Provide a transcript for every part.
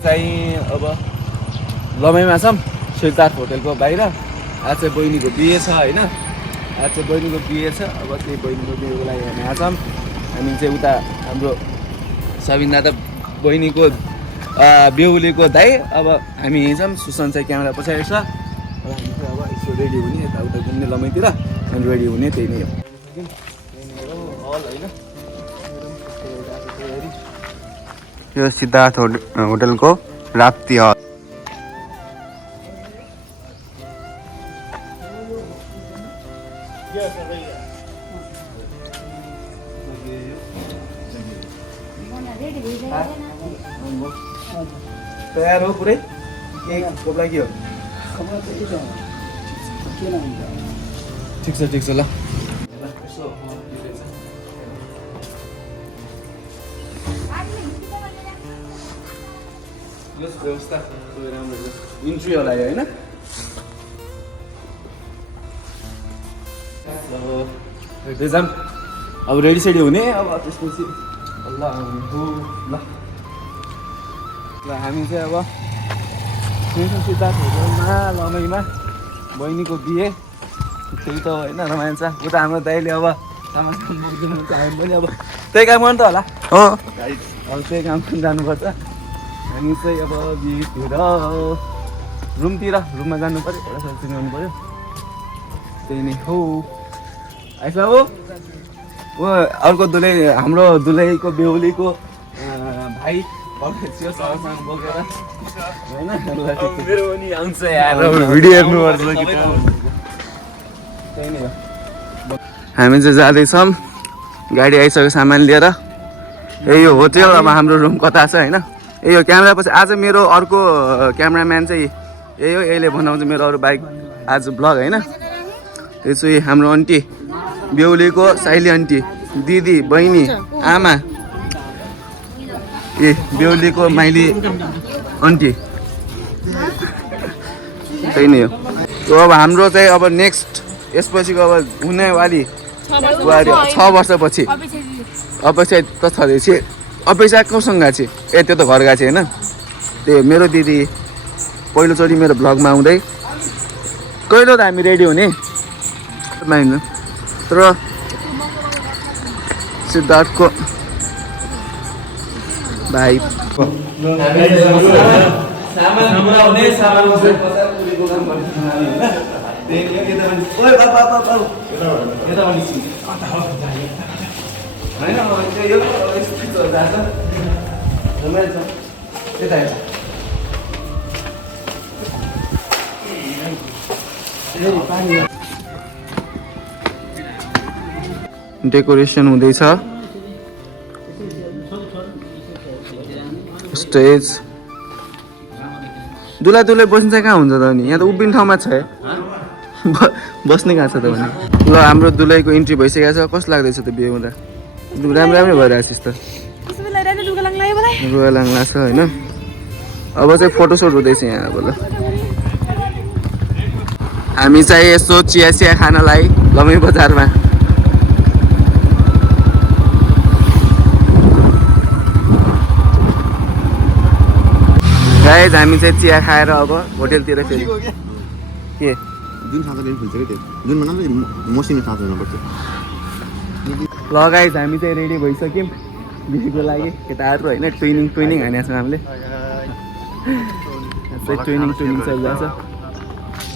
चाहिँ अब लमाइमा छौँ सिद्धार्थ होटेलको बाहिर। आज चाहिँ बहिनीको बिहे छ होइन, आज चाहिँ बहिनीको बिहे छ। अब त्यही बहिनीको बिहेको लागि हामी आएको छौँ। हामी चाहिँ उता हाम्रो सबिन दादा बहिनीको बेहुलीको दाइ। अब हामी हिँड्छौँ, सुशान्त चाहिँ क्यामेरा पछाडि छ। अब हामी चाहिँ अब यसो रेडी हुने, यताउता घुम्ने लमाइतिर अनि रेडी हुने, त्यही नै हो हल होइन। यो सिद्धार्थ होटलको राप्ती हल। तयार हो पुरै? कपडा के हो? ठिक छ ल। व्यवस्था इन्ट्री होला होइन। जाम अब रेडी सेडी हुने। अब त्यसपछि ल हामी चाहिँ अब सिद्धार्थ होटलमा लमाइमा बहिनीको बिहे त्यही त होइन रमाइन्छ। उता हाम्रो दाइले अब सामान बोक्दिनु हामी पनि अब त्यही काम गर्नु त होला हो। अब त्यही काम पनि जानुपर्छ। हामी चाहिँ अब बिहेतिर रुममा जानु पऱ्यो, एउटा सर्चिङ गर्नु पऱ्यो, त्यही नै हो। आइस बाबु ऊ अर्को दुलै हाम्रो दुलैको बेहुलीको भाइ सरसँग बोकेर होइन मेरो पनि आउँछ यार भिडियो हेर्नुपर्छ। त्यही नै हो। हामी चाहिँ जाँदैछौँ, गाडी आइसक्यो सामान लिएर। यही हो होटेल। अब हाम्रो रुम कता छ होइन, यही हो क्यामेरा पछि। आज मेरो अर्को क्यामेराम्यान चाहिँ यही हो, यसले बनाउँछ मेरो अरू बाइक आज ब्लग होइन। त्यो चाहिँ हाम्रो आन्टी बेहुलीको साइली आन्टी, दिदी, बहिनी, आमा, ए बेहुलीको माइली आन्टी, त्यही नै हो। अब हाम्रो चाहिँ अब नेक्स्ट यसपछिको अब हुनेवाली बुहारी 6 वर्षपछि अपेक्षा त छँदैछ। अपेक्षा कोसँग गएको छ? ए त्यो त घर गएको छ होइन। त्यही मेरो दिदी पहिलोचोटि मेरो भ्लगमा आउँदै। कहिले त हामी रेडी हुने माइन्नु तर सिद्धार्थको भाइ डेकोरेसन हुँदैछ। स्टेज दुला बस्नु चाहिँ कहाँ हुन्छ त अनि? यहाँ त उभिने ठाउँमा छ बस्ने कहाँ छ त भने। ल हाम्रो दुलैको इन्ट्री भइसकेको छ। कस्तो लाग्दैछ त बिहे हुँदा? राम्रो भइरहेको छ त। रुवालाङ लाग्छ होइन। अब चाहिँ फोटोसुट हुँदैछ यहाँ। अब ल हामी चाहिँ यसो चिया खानलाई लमाई बजारमा। गाइज हामी चाहिँ चिया खाएर अब होटेलतिर फेरि के जुन साँचोले खुल्छ कि त्यो जुन भन्दा मसिनो साँचो हुनुपर्छ। ल गाइज हामी चाहिँ रेडी भइसक्यौँ बिहेको लागि। केटाहरू होइन ट्विनिङ हानेको छौँ हामीले। चाहिँ ट्विनिङ चलिरहेको छ।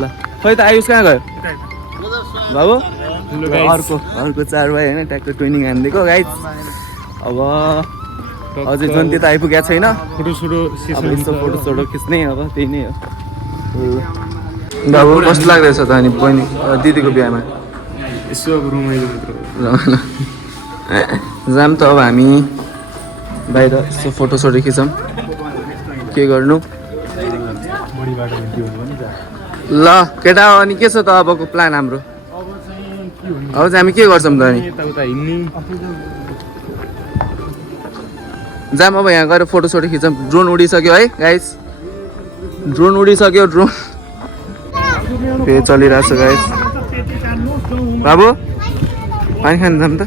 ल खै त आयुष कहाँ गयो बाबु? अर्को 4 भाइ होइन ट्याक्टर ट्विनिङ हानिदिएको गाइज। अब अझै जन्ती त आइपुगेको छैन। फोटो खिच्ने अब त्यही नै हो। बाबु कस्तो लाग्दैछ त अनि बहिनी दिदीको बिहामा? यसो रमाइलो जाम त अब हामी बाहिर यसो फोटोसोटो खिचौँ। के गर्नु ल केटा? अनि के छ त अबको प्लान हाम्रो? अब चाहिँ हामी के गर्छौँ त अनि? जाम अब यहाँ गएर फोटोसोटो खिचौँ। ड्रोन उडिसक्यो है गाइस, ड्रोन उडिसक्यो। ड्रोन फेरि चलिरहेको छ गाइस। बाबु पानी खानु जाऊँ त?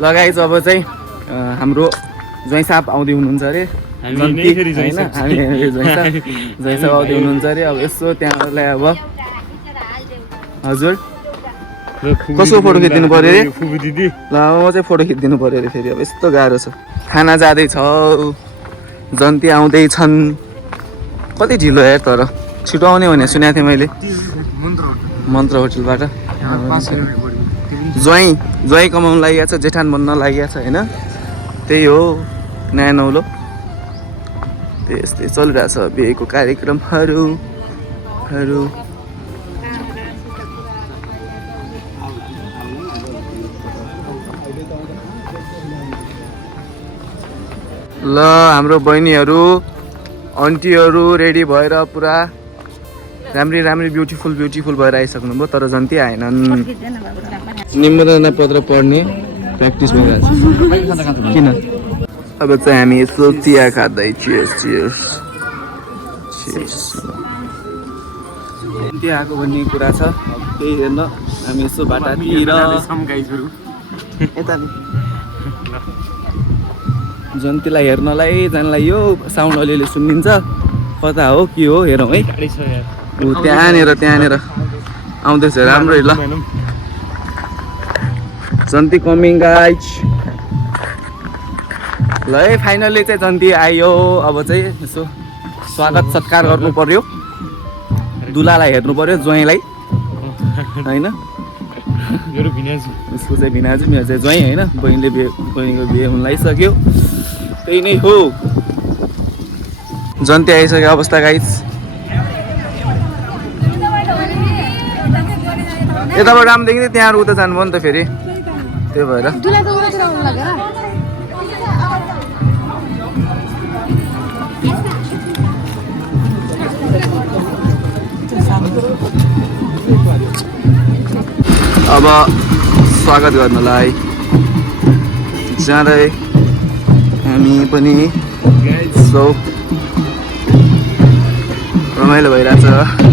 लगाइज अब चाहिँ हाम्रो ज्वाइँ साहब आउँदै हुनुहुन्छ अरे जन्ती होइन हामी ज्वाइँ साहब आउँदै हुनुहुन्छ अरे अब यसो त्यहाँलाई अब हजुर कसको फोटो खिचिदिनु पऱ्यो अरे ल म चाहिँ फोटो खिचिदिनु पऱ्यो अरे फेरि अब यस्तो गाह्रो छ खाना जाँदैछ जन्ती आउँदैछन् कति ढिलो हेर तर छिटो आउने भनेर सुनेको थिएँ मैले मन्त्र होटलबाट ज्वाइँ कमाउनु लागि छ जेठान बन्न लागि छ होइन त्यही हो नयाँ नौलो त्यस्तै चलिरहेछ बिहेको कार्यक्रमहरू ल हाम्रो बहिनीहरू आन्टीहरू रेडी भएर पुरा राम्री ब्युटिफुल भएर आइसक्नुभयो तर जन्ती आएनन् निम्बुदाना पत्र पढ्ने प्र्याक्टिस भइरहेछ किन अब चाहिँ हामी यसो चिया खाँदै चियर्स जन्ती आएको भन्ने कुरा छ अब त्यही हेर्न हामी यसो बाटातिर जन्तीलाई हेर्नलाई जानलाई यो साउन्ड अलिअलि सुनिन्छ कता हो के हो हेरौँ है त्यहाँनिर आउँदैछ राम्रै ल जन्ती कमिङ गाइज ल है फाइनल्ली चाहिँ जन्ती आयो अब चाहिँ यसो स्वागत सत्कार गर्नु पर्यो दुलालाई हेर्नु पर्यो ज्वाइँलाई होइन यसको चाहिँ भिनाजु मेरो चाहिँ ज्वाइँ होइन बहिनीको बिहे हुन लागिसक्यो त्यही नै हो जन्ती आइसक्यो अवस्था गाइज यताबाट राम्रो देखिँदै त्यहाँ उता जानुभयो नि त फेरि त्यही भएर अब स्वागत गर्नलाई जाँदै हामी पनि रमाइलो भइरहेछ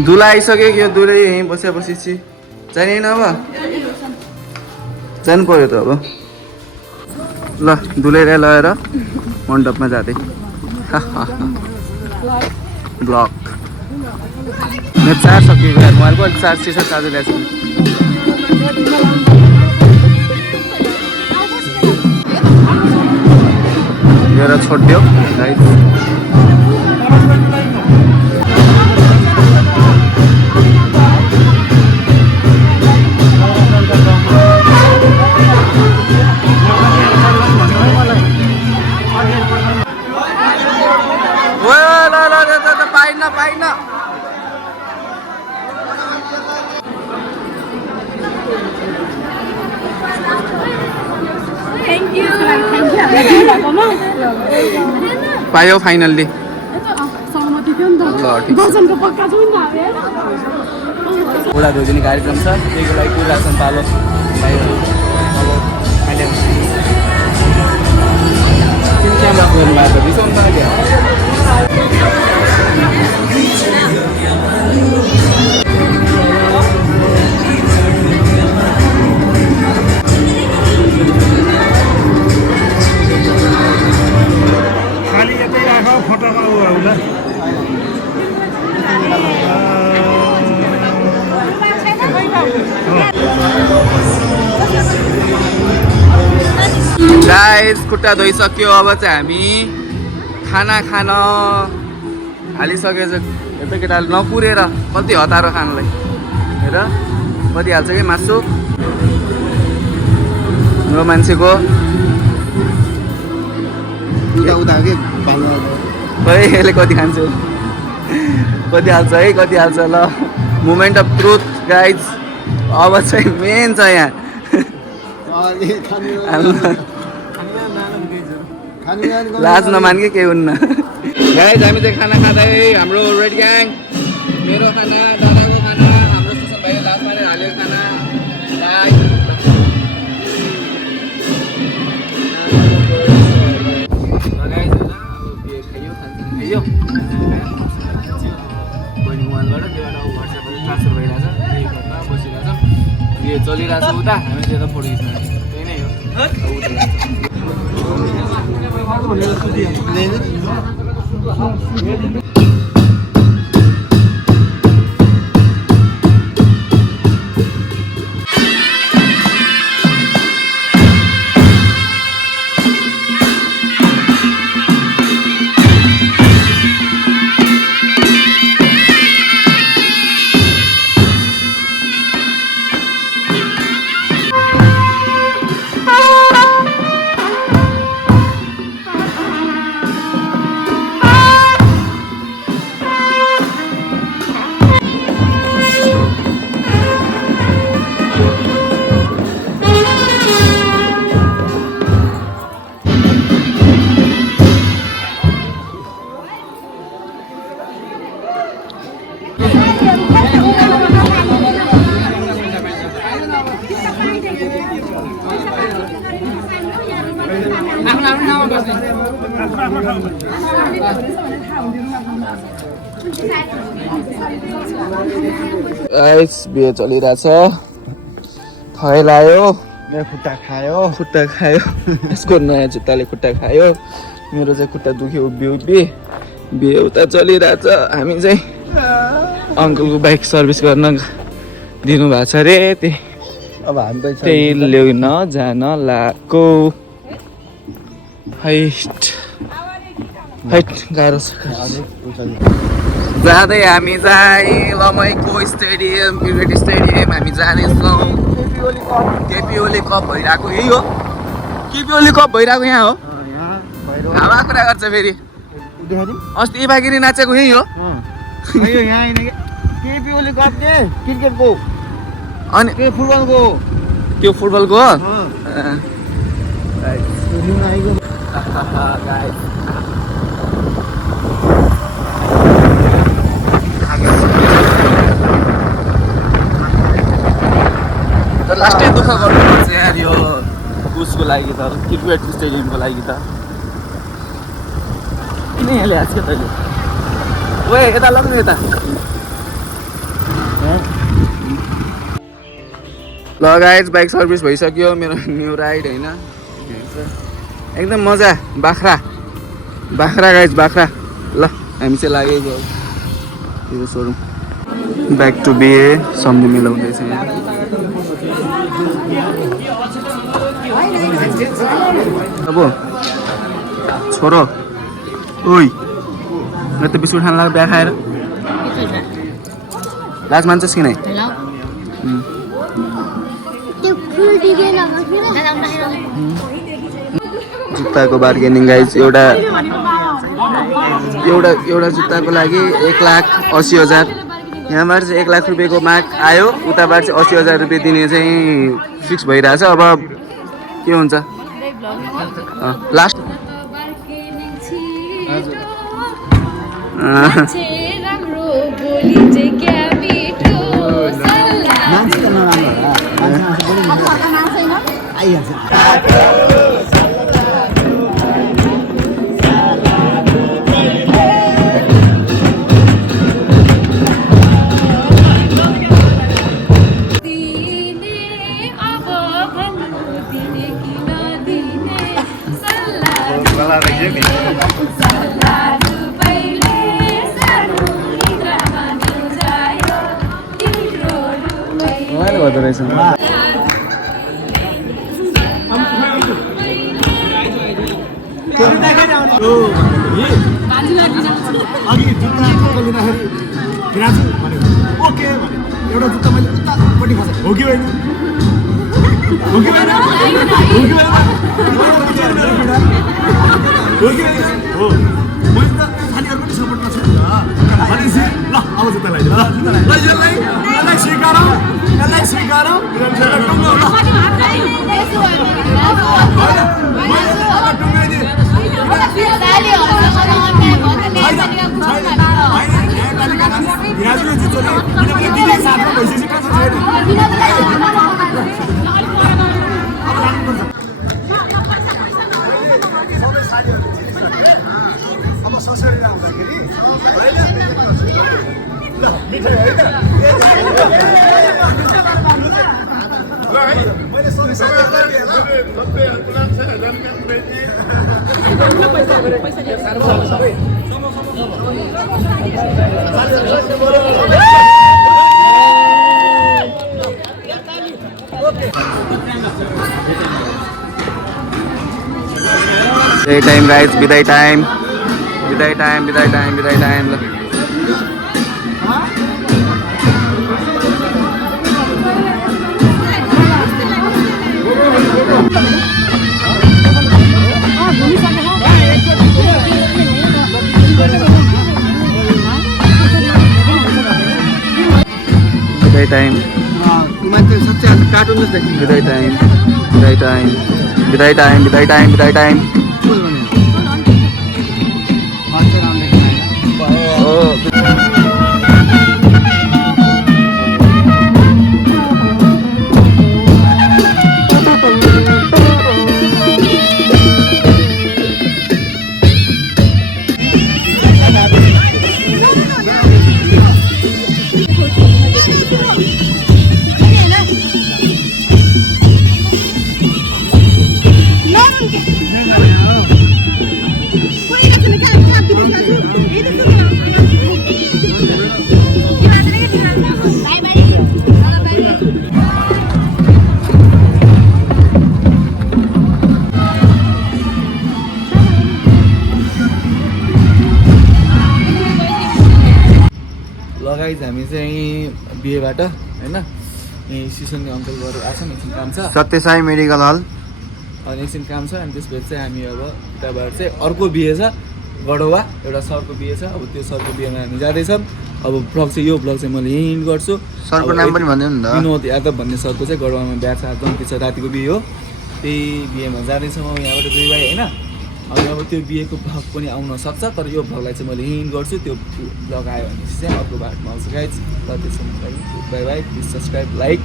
दुला आइसक्यो कि दुलै यहीँ बसेपछि जाने अब जानु पर्यो त अब ल दुलैलाई लगेर मण्डपमा जाँदै ब्लक मेरो चार्ज सकिएको मोबाइलको अलिक चार्ज चिसो चार्ज ल्याएको लिएर छोडिदियो गाइस पाइन पायो फाइनल्ली बुढा धोजिने कार्यक्रम छ त्यहीको लागि कुरासन पालो भाइहरू अब अहिले क्यामेरा खोल्नु भएको छ बिसाउनु त क्या खाली यतै राख फोटोमा होला गाइस खुट्टा धोइसक्यो अब चाहिँ हामी खाना खान हालिसकेछ यता केटाले नपुरेर कति हतारो खानलाई हेर कति हाल्छ कि मासु यो मान्छेको उता के खै यसले कति खान्छ कति हाल्छ है कति हाल्छ ल मोमेन्ट अफ ट्रुथ गाइज अब चाहिँ मेन छ यहाँ लाज नमान कि केही हुन्न गाइज हामी चाहिँ खाना खाँदै हाम्रो रेड ग्याङ मेरो खाना दादाको खाना हाम्रो सुसन भाइले लास्ट मानेर हालेको खाना यो चलिरहेछ उता हामी चाहिँ यता फोटो खिच्नु त्यही नै हो बिहे चलिरहेछ थैलायो खुट्टा खायो यसको नयाँ जुत्ताले खुट्टा खायो मेरो चाहिँ खुट्टा दुख्यो उभि बिहे उता चलिरहेछ हामी चाहिँ अङ्कलको बाइक सर्भिस गर्न दिनुभएको छ अरे अब हामी त्यही ल्याउन जान लागेको हाइट गाह्रो छ जाँदै हामी चाहिँ लमैको स्टेडियम क्रिकेट स्टेडियम हामी जानेछौँ केपी ओली कप भइरहेको यही हो केपी ओली कप भइरहेको यहाँ हो हावा कुरा गर्छ फेरि अस्ति इभागिरी नाचेको यही हो केपी ओली कप के क्रिकेटको अनि फुटबलको त्यो फुटबलको हो लास्टै दुःख गर्नुपर्छ यार यो उसको लागि त क्रिकेट स्टेडियमको लागि त किन यहाँ ल्याएको थियो तैँले ओए यता लग्नु यता ल गाइज बाइक सर्भिस भइसक्यो मेरो न्यू राइड होइन एकदम मजा बाख्रा गाइज बाख्रा ल हामी चाहिँ लागेको यो सोरुम ब्याक टु बिए सम्झि मिलाउँदैछ यहाँ अब छोरो ओइ म त बिस्कुट खान लाग्यो बिहा खाएर लाज मान्छस् कि नै जुत्ताको बार्गेनिङ गाइज एउटा जुत्ताको लागि 1,80,000 यहाँबाट चाहिँ 1,00,000 रुपियाँको माग आयो उताबाट चाहिँ 80,000 रुपियाँ दिने चाहिँ फिक्स भइरहेछ अब के हुन्छ लास्ट गर्दो रहेछ अघि जुत्ता ठक्क लिँदाखेरि राजु भन्यो ओके भन्यो एउटा जुत्ता मैले उतापट्टि खसेँ हो कि होइन हो कि होइन हो कि होइन हो कि होइन हो मैले त खालीहरू पनि सपोर्टमा छु नि त भनेपछि ल अब जुत्ता लगाइदिनु ल यसलाई स्वीकारौँ राजुले जित्छ नि किनभने दिदी साथमा भइसकेपछि कसो छैन सबै साथीहरू जितिसके अब ससुरी आउँदाखेरि ल मिठाई है त ल है मैले सबै Viday time guys, viday time. Viday time. मान्छे सच्चै आज कार्टुन जस्तो देखिन्छ Viday time. कुल भन्यो मान्छे राम्रो देखिन्छ Oh. गाइज हामी चाहिँ बिहेबाट होइन यहीँ सिसनको अङ्कल गएर आएको छौँ एकछिन काम छ सत्यसाई मेडिकल हल अनि एकछिन काम छ अनि त्यसपछि चाहिँ हामी अब उताबाट चाहिँ अर्को बिहे छ गडौवा एउटा सरको बिहे छ अब त्यो सरको बिहेमा हामी जाँदैछौँ अब ब्लग चाहिँ यो ब्लग चाहिँ मैले यहीँ गर्छु सरको नाम पनि भन्दैन नि त विनोद यादव भन्ने सरको चाहिँ गडौवामा बिहा छ जन्ती छ रातिको बिहे हो त्यही बिहेमा जाँदैछौँ अब यहाँबाट दुई भाइ होइन अनि अब त्यो बिहेको भ्लग पनि आउन सक्छ तर यो भ्लगलाई चाहिँ मैले यहीँ गर्छु त्यो भ्लग आयो भनेपछि चाहिँ अर्को बाटोमा आउँछ गाइज ल त्यसमा by by please subscribe like